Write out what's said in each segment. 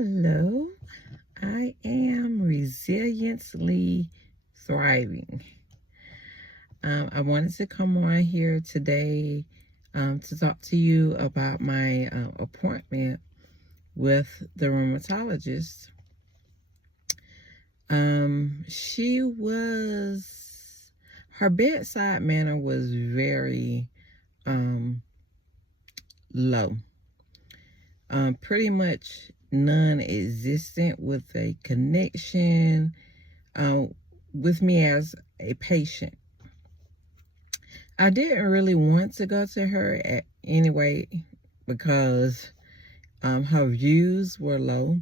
Hello, I am resiliently thriving. I wanted to come on here today to talk to you about my appointment with the rheumatologist. Her bedside manner was very low. Pretty much non-existent with a connection with me as a patient. I didn't really want to go to her anyway because her views were low.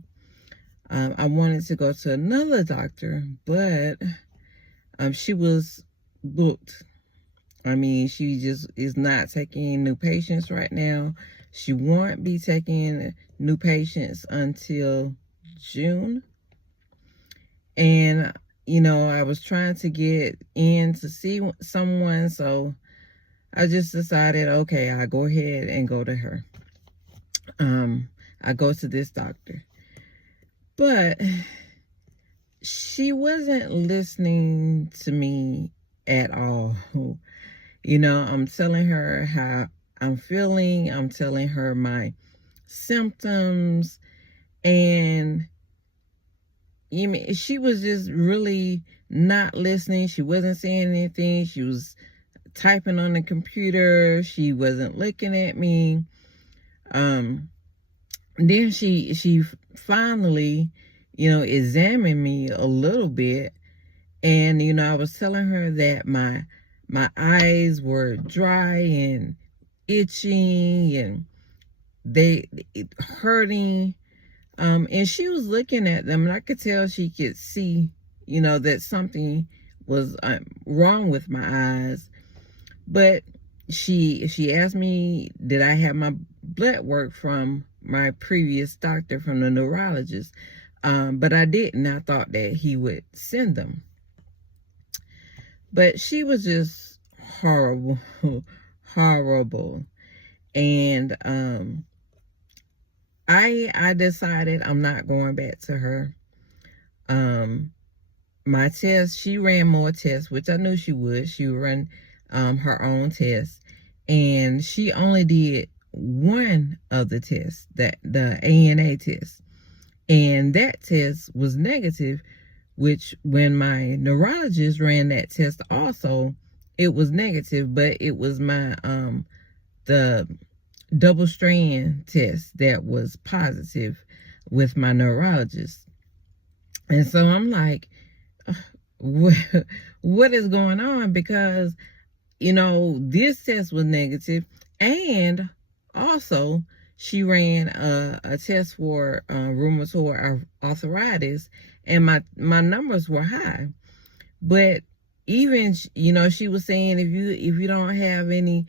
I wanted to go to another doctor, but she was booked. She just is not taking new patients right now. She won't be taking new patients until June. And, I was trying to get in to see someone, so I just decided, okay, I'll go ahead and go to her. I go to this doctor. But she wasn't listening to me at all. I'm telling her how I'm feeling. I'm telling her my symptoms. And she was just really not listening. She wasn't saying anything. She was typing on the computer. She wasn't looking at me. Then she finally, examined me a little bit. And, I was telling her that my eyes were dry and itching and they hurting. And she was looking at them, and I could tell she could see, that something was wrong with my eyes. But she asked me, did I have my blood work from my previous doctor, from the neurologist? But I didn't. I thought that he would send them. But she was just horrible, horrible. And I decided I'm not going back to her. My test, she ran more tests, which I knew she would. She would run her own tests. And she only did one of the tests, the ANA test. And that test was negative, which when my neurologist ran that test also, it was negative, but it was my the double strand test that was positive with my neurologist. And so I'm like, what is going on? Because, this test was negative, and also she ran a test for rheumatoid arthritis, and my numbers were high. But even, she was saying if you don't have any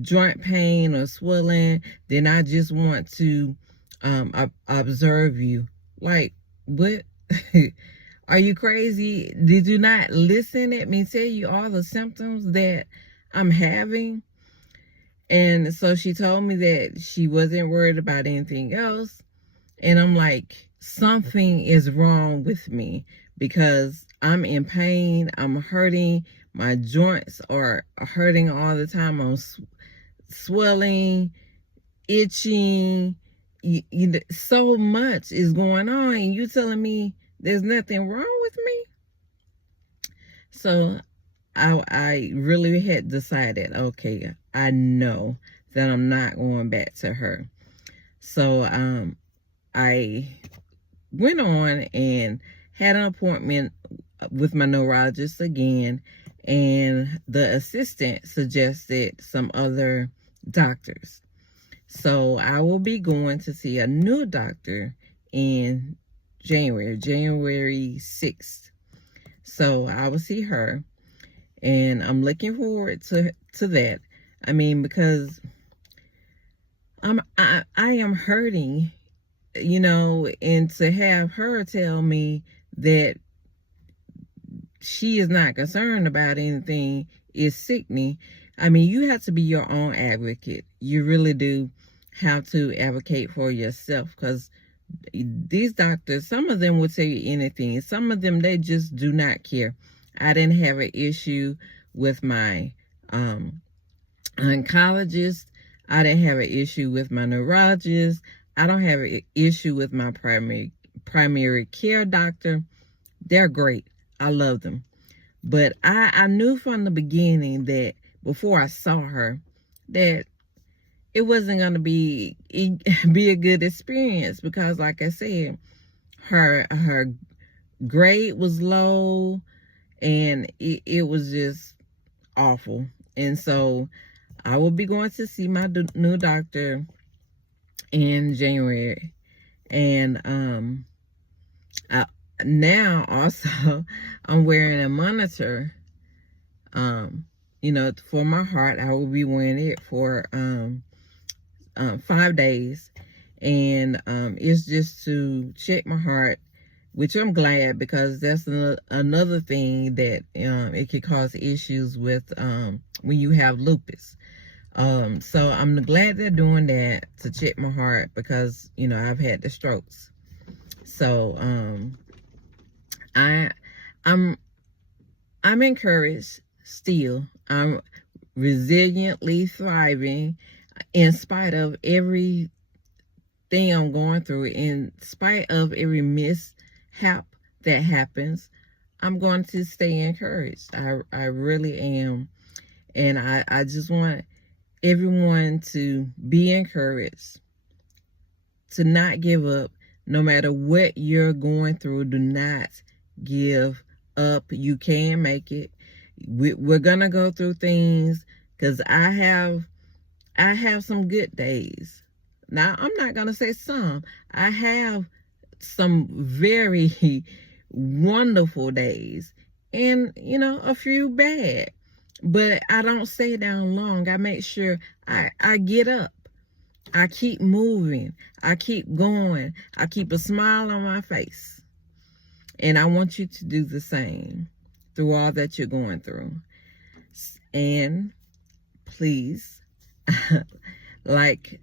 joint pain or swelling, then I just want to observe you. Like, what? Are you crazy? Did you not listen at me tell you all the symptoms that I'm having? And so she told me that she wasn't worried about anything else. And I'm like, something is wrong with me because I'm in pain. I'm hurting. My joints are hurting all the time. I'm swelling, itching. So much is going on. And you telling me there's nothing wrong with me? So I really had decided, okay, I know that I'm not going back to her. So I went on and had an appointment with my neurologist again, and the assistant suggested some other doctors. So I will be going to see a new doctor in January 6th. So I will see her, and I'm looking forward to that. Because I am hurting, and to have her tell me that she is not concerned about anything is sickening. You have to be your own advocate. You really do have to advocate for yourself, because These doctors, some of them will tell you anything. Some of them, they just do not care. I didn't have an issue with my oncologist. I didn't have an issue with my neurologist. I don't have an issue with my primary care doctor. They're great. I love them. But I knew from the beginning that before I saw her that it wasn't going to be a good experience, because like I said, her grade was low, and it was just awful. And so I will be going to see my new doctor in January. And now also I'm wearing a monitor, for my heart. I will be wearing it for 5 days, and it's just to check my heart, which I'm glad, because that's another thing that it could cause issues with when you have lupus. So I'm glad they're doing that to check my heart, because I've had the strokes. So I'm encouraged still. I'm resiliently thriving in spite of everything I'm going through, in spite of every mishap that happens. I'm going to stay encouraged. I really am. And I just want everyone to be encouraged, to not give up. No matter what you're going through, do not give up. You can make it. We're gonna go through things, because I have some good days. Now, I'm not gonna say some. I have some very wonderful days, and a few bad. But I don't stay down long. I make sure I get up. I keep moving. I keep going. I keep a smile on my face. And I want you to do the same through all that you're going through. And please, like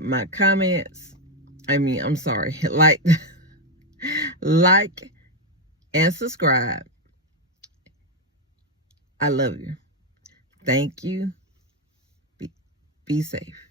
my comments. I'm sorry. Like and subscribe. I love you. Thank you. Be safe.